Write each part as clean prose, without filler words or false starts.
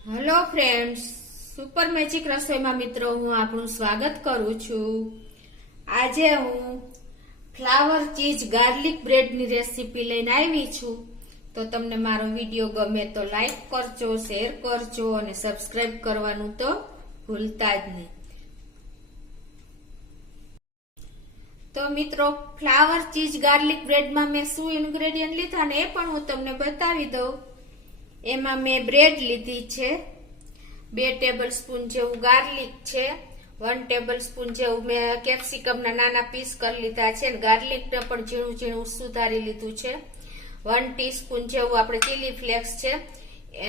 Hello friends, super magic રસોઈમાં મિત્રો હું આપનું સ્વાગત કરું છું। આજે હું ફ્લાવર ચીઝ ગાર્લિક બ્રેડની રેસીપી લઈને આવી છું। તો તમને મારો વિડીયો ગમે તો લાઈક કરજો, શેર કરજો અને સબસ્ક્રાઇબ કરવાનું તો ભૂલતા જ નહીં। તો મિત્રો, ફ્લાવર ચીઝ ગાર્લિક બ્રેડમાં મેં શું ઇન્ગ્રેડિયન્ટ લીધા ને એ પણ હું તમને બતાવી દઉં। એમાં મેં બ્રેડ લીધી છે, 2 ટેબલ સ્પૂન જેવું ગાર્લિક છે, 1 ટેબલ સ્પૂન જેવું મેં કેપ્સિકમના નાના પીસ કરી લીધા છે, ગાર્લિકને પણ ઝીણું ઝીણું સુધારી લીધું છે, 1 ટીસ્પૂન જેવું આપણે ચીલી ફ્લેક્સ છે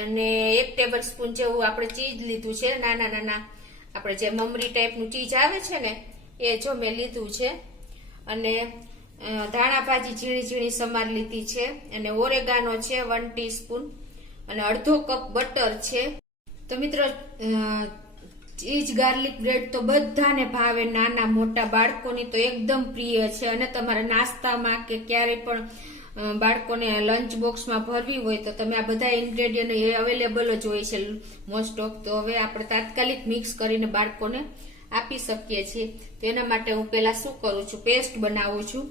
અને 1 ટેબલ સ્પૂન જેવું આપણે ચીઝ લીધું છે, નાના નાના આપણે જે મમરી ટાઈપનું ચીઝ આવે છે ને એ જો મેં લીધું છે, અને ધાણા ભાજી ઝીણી ઝીણી સમાર લીધી છે, અને ઓરેગાનો છે 1 ટીસ્પૂન, અને અડધો કપ બટર છે। તો મિત્રો, ચીઝ ગાર્લિક બ્રેડ તો બધાને ભાવે, નાના મોટા બાળકોની તો એકદમ પ્રિય છે, અને તમારા નાસ્તામાં કે ક્યારેય પણ બાળકોને લંચ બોક્સમાં ભરવી હોય તો તમે આ બધા ઇન્ગ્રેડિયન્ટ અવેલેબલ જ હોય છે મોસ્ટ ઓફ। તો હવે આપણે તાત્કાલિક મિક્સ કરીને બાળકોને આપી શકીએ છીએ। તો એના માટે હું પહેલા શું કરું છું, પેસ્ટ બનાવું છું।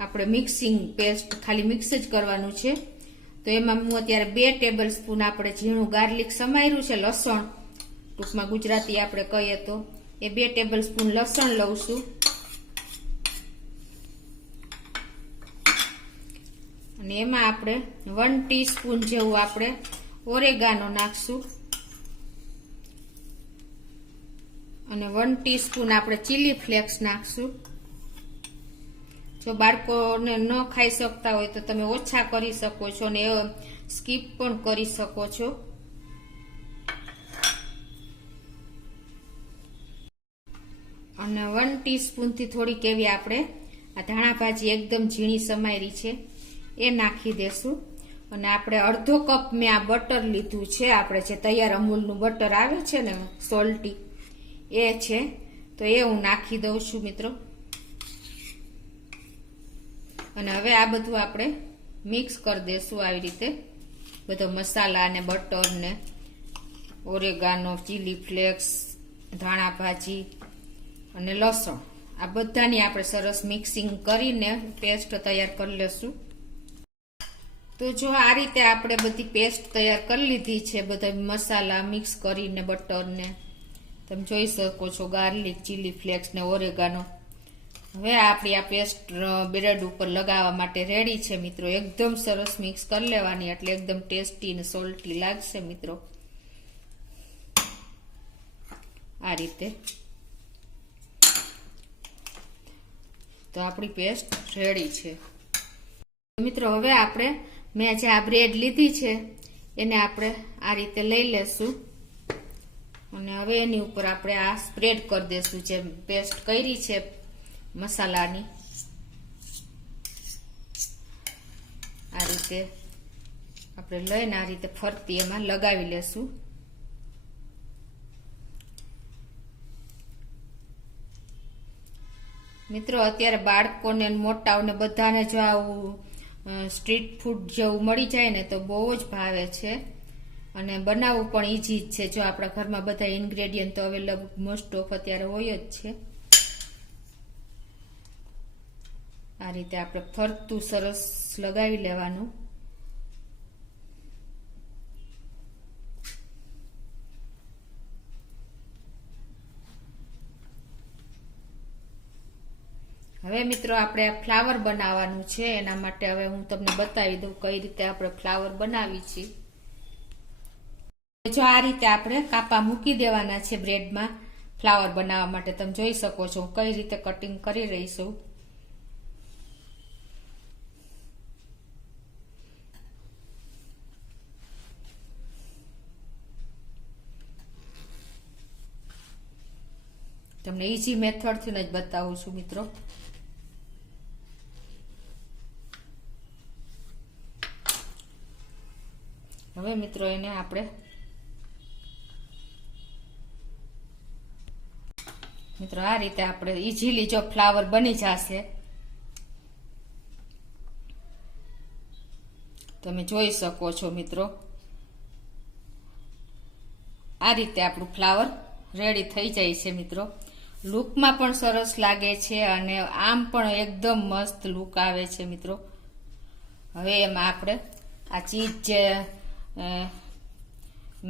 આપણે મિક્સિંગ પેસ્ટ ખાલી મિક્સ જ કરવાનું છે। તો એમાં હું અત્યારે 2 ટેબલ સ્પૂન આપણે ઝીણું ગાર્લિક સમાર્યું છે, લસણ ટૂંકમાં ગુજરાતી આપણે કહીએ તો એ 2 ટેબલ સ્પૂન લસણ લઉં છું, અને એમાં આપણે 1 ટીસ્પૂન જેવું આપણે ઓરેગાનો નાખશું, અને 1 ટીસ્પૂન આપણે ચીલી ફ્લેક્સ નાખશું। જો બાળકોને ન ખાઈ શકતા હોય તો તમે ઓછા કરી શકો છો અને સ્કીપ પણ કરી શકો છો। અને 1 ટીસ્પૂન થી થોડીક એવી આપણે આ ધાણા ભાજી એકદમ ઝીણી સમારી છે એ નાખી દેશું, અને આપણે અડધો કપ મેં આ બટર લીધું છે, આપણે જે તૈયાર અમૂલનું બટર આવે છે ને સોલ્ટી એ છે, તો એ હું નાખી દઉં છું મિત્રો। અને હવે આ બધું આપણે મિક્સ કરી દેશું આવી રીતે, બધો મસાલા ને બટર ને ઓરેગાનો, ચીલી ફ્લેક્સ, ધાણા ભાજી અને લસણ, આ બધાની આપણે સરસ મિક્સિંગ કરીને પેસ્ટ તૈયાર કરી લેશું। તો જો આ રીતે આપણે બધી પેસ્ટ તૈયાર કરી લીધી છે, બધા મસાલા મિક્સ કરીને બટરને તમે જોઈ શકો છો, ગાર્લિક, ચીલી ફ્લેક્સ ને ઓરેગાનો। હવે આપણી આ પેસ્ટ બ્રેડ ઉપર લગાવવા માટે રેડી છે મિત્રો। એકદમ સરસ મિક્સ કરી લેવાની, એટલે એકદમ ટેસ્ટી અને સોલ્ટી લાગશે મિત્રો, આ રીતે। તો આપણી પેસ્ટ રેડી છે મિત્રો। હવે આપણે મેં જે આ બ્રેડ લીધી છે એને આપણે આ રીતે લઈ લેશું, અને હવે એની ઉપર આપણે આ સ્પ્રેડ કરી દેશું જે પેસ્ટ કરી છે મસાલાની, આ રીતે આપણે લઈને આ રીતે ફરતી એમાં લગાવી લેશું। મિત્રો, અત્યારે બાળકોને મોટાઓને બધાને જો આવું સ્ટ્રીટ ફૂડ જેવું મળી જાય ને તો બહુ જ ભાવે છે, અને બનાવવું પણ ઈઝી જ છે। જો આપણા ઘરમાં બધા ઇન્ગ્રેડિયન્ટ તો અવેલેબલ મોસ્ટ ઓફ અત્યારે હોય જ છે। આ રીતે આપણે ફરતું સરસ લગાવી લેવાનું, હવે મિત્રો આપણે આ ફ્લાવર બનાવવાનું છે, એના માટે હવે હું તમને બતાવી દઉં કઈ રીતે આપણે ફ્લાવર બનાવી છીએ। જો આ રીતે આપણે કાપા મૂકી દેવાના છે બ્રેડમાં ફ્લાવર બનાવવા માટે, તમે જોઈ શકો છો કઈ રીતે કટિંગ કરી રહી છું। તમને ઈઝી મેથડથી જ બતાવું છું મિત્રો। હવે મિત્રો એને આપણે મિત્રો આ રીતે આપણે ઈઝીલી જો ફ્લાવર બની જશે, તમે જોઈ શકો છો મિત્રો। આ રીતે આપણું ફ્લાવર રેડી થઈ જાય છે મિત્રો. લુકમાં પણ સરસ લાગે છે અને આમ પણ એકદમ મસ્ત લુક આવે છે મિત્રો. હવે એમાં આપણે આ ચીઝ જે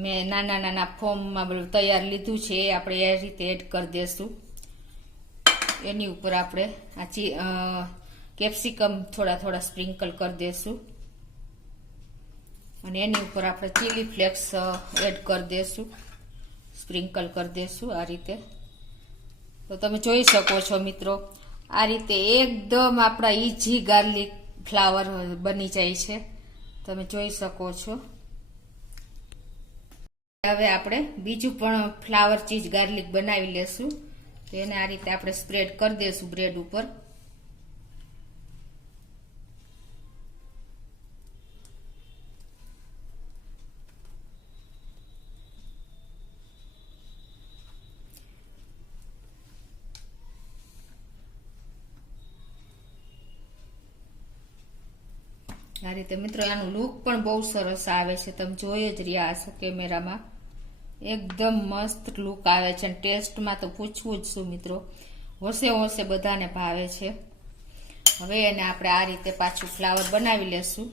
મેં નાના નાના ફોર્મમાં તૈયાર લીધું છે એ આપણે એ રીતે એડ કરી દેશું. એની ઉપર આપણે આ કેપ્સિકમ થોડા થોડા સ્પ્રિંકલ કરી દેશું અને એની ઉપર આપણે ચીલી ફ્લેક્સ એડ કરી દેશું, સ્પ્રિંકલ કરી દેશું આ રીતે. તો તમે જોઈ શકો છો મિત્રો, આ રીતે એકદમ આપણા ઈઝી ગાર્લિક ફ્લાવર બની જાય છે. તમે જોઈ શકો છો. હવે આપણે બીજું પણ ફ્લાવર ચીઝ ગાર્લિક બનાવી લેશું. તો એને આ રીતે આપણે સ્પ્રેડ કરી દેશું બ્રેડ ઉપર. આ રીતે મિત્રો આનું લુક પણ બહુ સરસ આવે છે. તમે જોઈ જ રહ્યા હશો કેમેરામાં. એકદમ મસ્ત લુક આવે છે અને ટેસ્ટમાં તો પૂછવું જ શું મિત્રો, હોશે હોશે બધાને ભાવે છે. હવે એને આપણે આ રીતે પાછું ફ્લાવર બનાવી લેશું.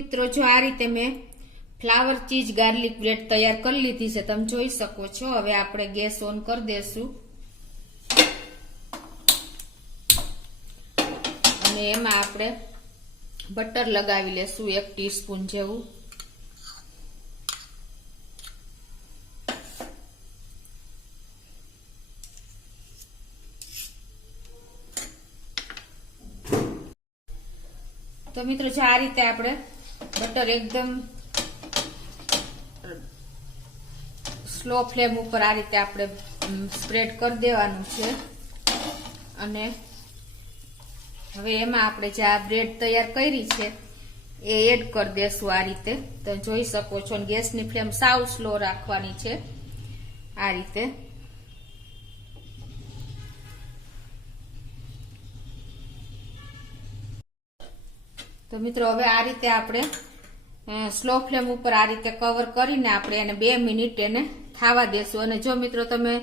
મિત્રો જો આ રીતે મેં ફ્લાવર ચીઝ ગાર્લિક બ્રેડ તૈયાર કરી લીધી છે, તમે જોઈ શકો છો. હવે આપણે ગેસ ઓન કરી દેશું અને એમાં આપણે બટર લગાવી લેશું 1 ટીસ્પૂન જેવું. તો મિત્રો જો આ રીતે આપણે બટર એકદમ સ્લો ફ્લેમ ઉપર આ રીતે આપણે સ્પ્રેડ કરી દેવાનું છે અને હવે એમાં આપણે જે આ બ્રેડ તૈયાર કરી છે એ એડ કરી દેશું આ રીતે. તો જોઈ શકો છો. ગેસની ફ્લેમ સાવ સ્લો રાખવાની છે આ રીતે. તો મિત્રો હવે આ રીતે આપણે સ્લો ફ્લેમ ઉપર આ રીતે કવર કરીને આપણે એને 2 મિનિટ એને થાવા દેશું. અને જો મિત્રો તમે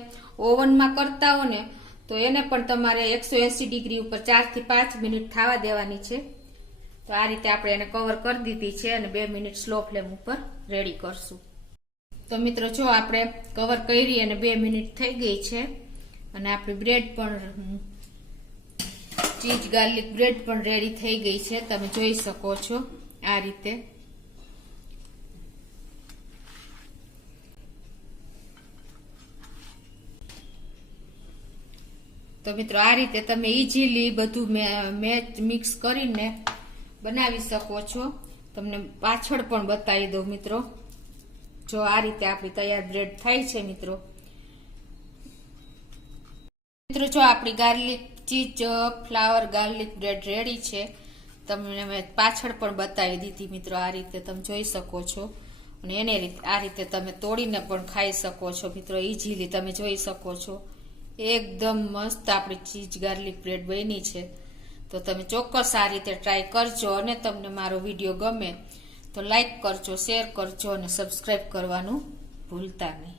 ઓવનમાં કરતા હો ને તો એને પણ તમારે 180 ડિગ્રી ઉપર 4 થી 5 મિનિટ થાવા દેવાની છે. તો આ રીતે આપણે એને કવર કરી દીધી છે અને 2 મિનિટ સ્લો ફ્લેમ ઉપર રેડી કરશું. તો મિત્રો જો આપણે કવર કરી અને 2 મિનિટ થઈ ગઈ છે અને આપણી બ્રેડ પણ ચીઝ ગાર્લિક બ્રેડ પણ રેડી થઈ ગઈ છે. તમે જોઈ શકો છો આ રીતે. તો મિત્રો આ રીતે તમે ઈઝીલી બધું મિક્સ કરીને બનાવી શકો છો. તમને પાછળ પણ બતાવી દઉં મિત્રો. જો આ રીતે આપણી તૈયાર બ્રેડ થાય છે મિત્રો. જો આપણી garlic cheese flower garlic bread ready છે. તમને મેં પાછળ પણ બતાવી દીધી મિત્રો. આ રીતે તમે જોઈ શકો છો અને એને આ રીતે તમે તોડીને પણ ખાઈ શકો છો મિત્રો. ઈઝીલી તમે જોઈ શકો છો. એકદમ મસ્ત આપણી ચીઝ ગાર્લિક બ્રેડ બની છે. તો તમે ચોક્કસ આ રીતે ટ્રાય કરજો અને તમને મારો વિડીયો ગમે તો લાઈક કરજો, શેર કરજો અને સબસ્ક્રાઈબ કરવાનું ભૂલતા નહીં.